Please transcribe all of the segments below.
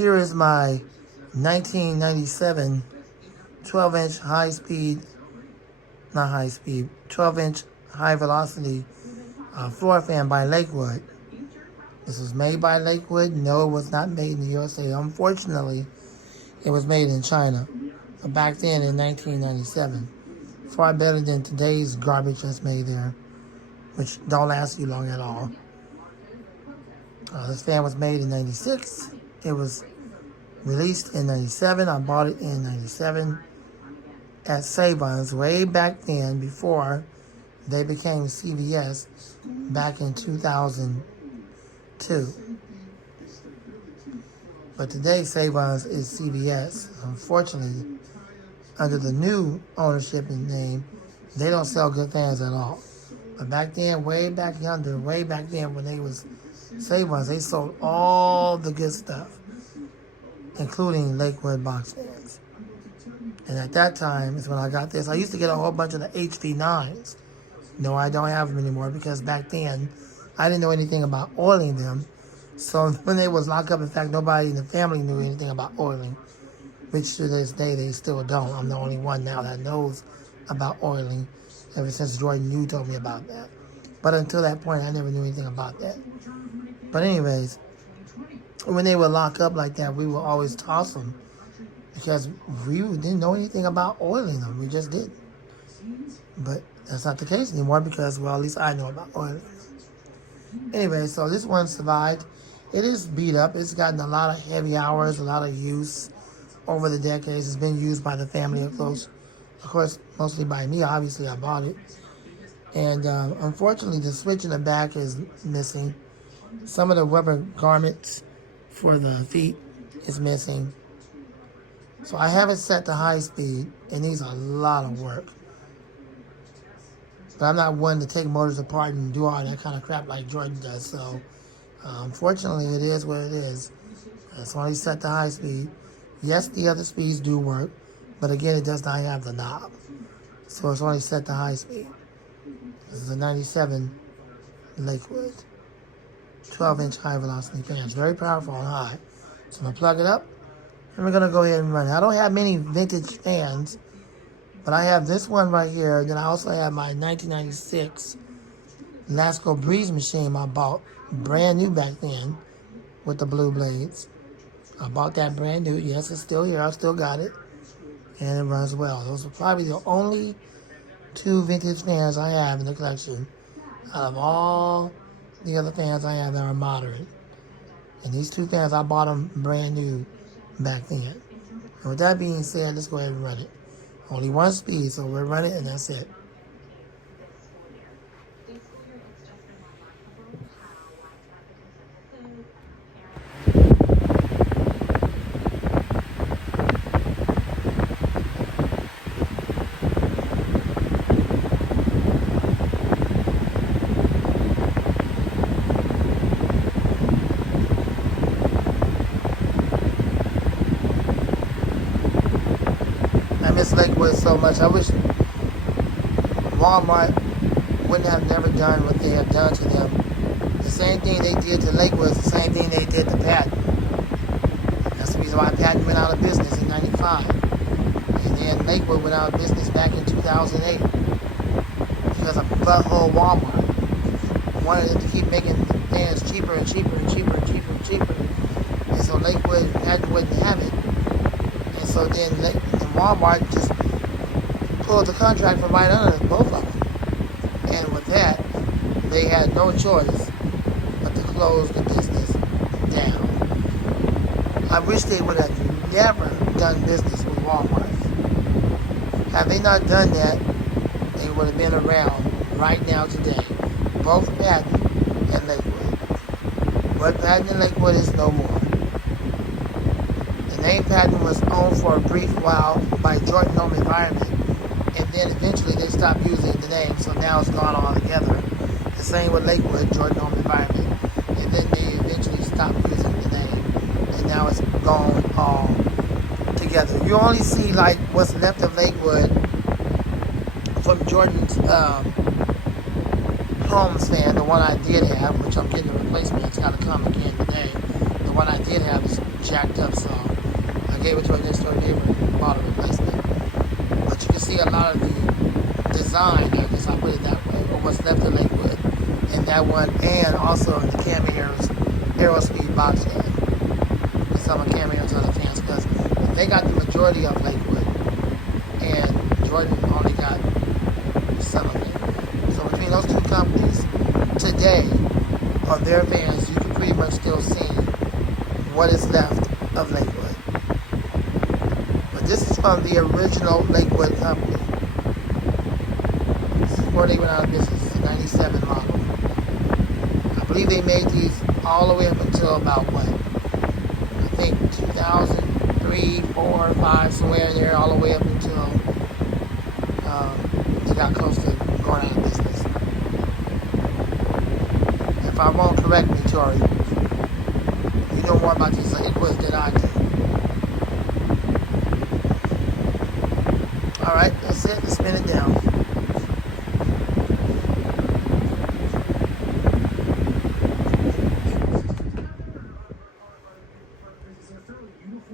Here is my 1997 12-inch high-speed, not high-speed, 12-inch high-velocity floor fan by Lakewood. This was made by Lakewood. No, it was not made in the USA. Unfortunately, it was made in China. But back then in 1997. Far better than today's garbage that's made there, which don't last you long at all. This fan was made in 96. It was released in 97. I bought it in 97 at Savon's way back then, before they became CVS back in 2002. But today Savon's is CVS. Unfortunately, under the new ownership and name, they don't sell good fans at all. But back then, way back then when they was Savon's, they sold all the good stuff, including Lakewood box fans. And at that time is when I got this. I used to get a whole bunch of the HV9s. No, I don't have them anymore, because back then I didn't know anything about oiling them. So when they was locked up, in fact, nobody in the family knew anything about oiling, which to this day they still don't. I'm the only one now that knows about oiling, ever since Jordan Yu told me about that. But until that point, I never knew anything about that. But anyways, when they would lock up like that, we would always toss them, because we didn't know anything about oiling them. We just didn't. But that's not the case anymore, because, well, at least I know about oiling. Anyway, so this one survived. It is beat up. It's gotten a lot of heavy hours, a lot of use over the decades. It's been used by the family up close. Of course, mostly by me. Obviously, I bought it. And unfortunately, the switch in the back is missing. Some of the rubber garments for the feet is missing. So I have it set to high speed. It needs a lot of work. But I'm not one to take motors apart and do all that kind of crap like Jordan does. So unfortunately, it is what it is. It's only set to high speed. Yes, the other speeds do work, but again, it does not have the knob. So it's only set to high speed. This is a 97 Lakewood 12-inch high-velocity fan. It's very powerful and high. So I'm going to plug it up, and we're going to go ahead and run it. I don't have many vintage fans, but I have this one right here. Then I also have my 1996 Lasco Breeze machine I bought brand new back then with the blue blades. I bought that brand new. Yes, it's still here. I still got it. And it runs well. Those are probably the only two vintage fans I have in the collection out of all the other fans I have that are modern. And these two fans, I bought them brand new back then. And with that being said, let's go ahead and run it. Only one speed, so we'll run it and that's it. I miss Lakewood so much. I wish Walmart wouldn't have never done what they have done to them. The same thing they did to Lakewood is the same thing they did to Patton. That's the reason why Patton went out of business in 95. And then Lakewood went out of business back in 2008. Because of butthole Walmart wanted them to keep making fans cheaper and cheaper and cheaper and cheaper and cheaper. And so Lakewood and Patton wouldn't have it. And so then Walmart just pulled the contract from right under both of them. And with that, they had no choice but to close the business down. I wish they would have never done business with Walmart. Had they not done that, they would have been around right now today. Both Patton and Lakewood. But Patton and Lakewood is no more. The name Patton was owned for a brief while by Jordan Home Environment, and then eventually they stopped using the name, so now it's gone altogether. The same with Lakewood, Jordan Home Environment, and then they eventually stopped using the name, and now it's gone all together. You only see like what's left of Lakewood from Jordan's Homes fan, the one I did have, which I'm getting a replacement. It's got to come again today. The one I I did have is jacked up, so I gave it to a next door neighbor and bought a replacement. But you can see a lot of the design, I guess I'll put it that way, or what's left of Lakewood in that one, and also in the Camaro's Aerospeed box stand. Some of Camaro's other fans, because they got the majority of Lakewood, and Jordan only got some of it. So between those two companies, today, on their vans, you can pretty much still see what is left of Lakewood. But this is from the original Lakewood company. This is before they went out of business. It's a 97 model. I believe they made these all the way up until about what? I think 2003, 4, 5, somewhere in there, all the way up until they got close to going out of business. If I won't, correct me, Tori. You know more about these Lakewood than I do. Alright, that's it. Let's spin it down.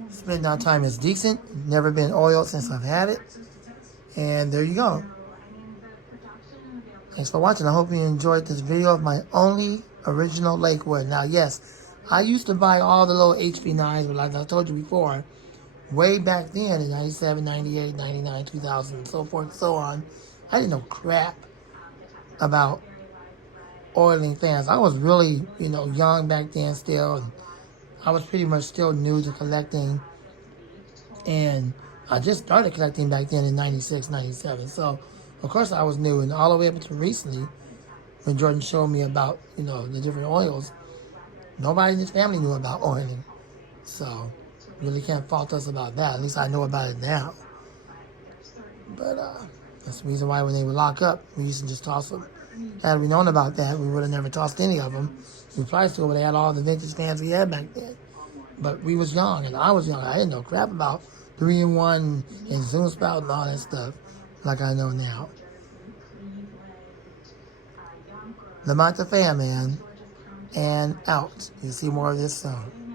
Spin down time is decent. Never been oiled since I've had it. And there you go. Thanks for watching. I hope you enjoyed this video of my only original Lakewood. Now, yes, I used to buy all the little HB9s, but like I told you before, way back then in 97, 98, 99, 2000, and so forth and so on, I didn't know crap about oiling fans. I was really, young back then still, and I was pretty much still new to collecting, and I just started collecting back then in 96, 97. So, of course, I was new, and all the way up until recently, when Jordan showed me about, the different oils, nobody in his family knew about oiling. So, really can't fault us about that. At least I know about it now. But that's the reason why when they would lock up, we used to just toss them. Had we known about that, we would have never tossed any of them. We probably still would have had all the vintage fans we had back then. But we was young, and I was young. I didn't know crap about 3-in-1 and Zoom Spout and all that stuff like I know now. Lamont the Fan Man, and out. You'll see more of this soon.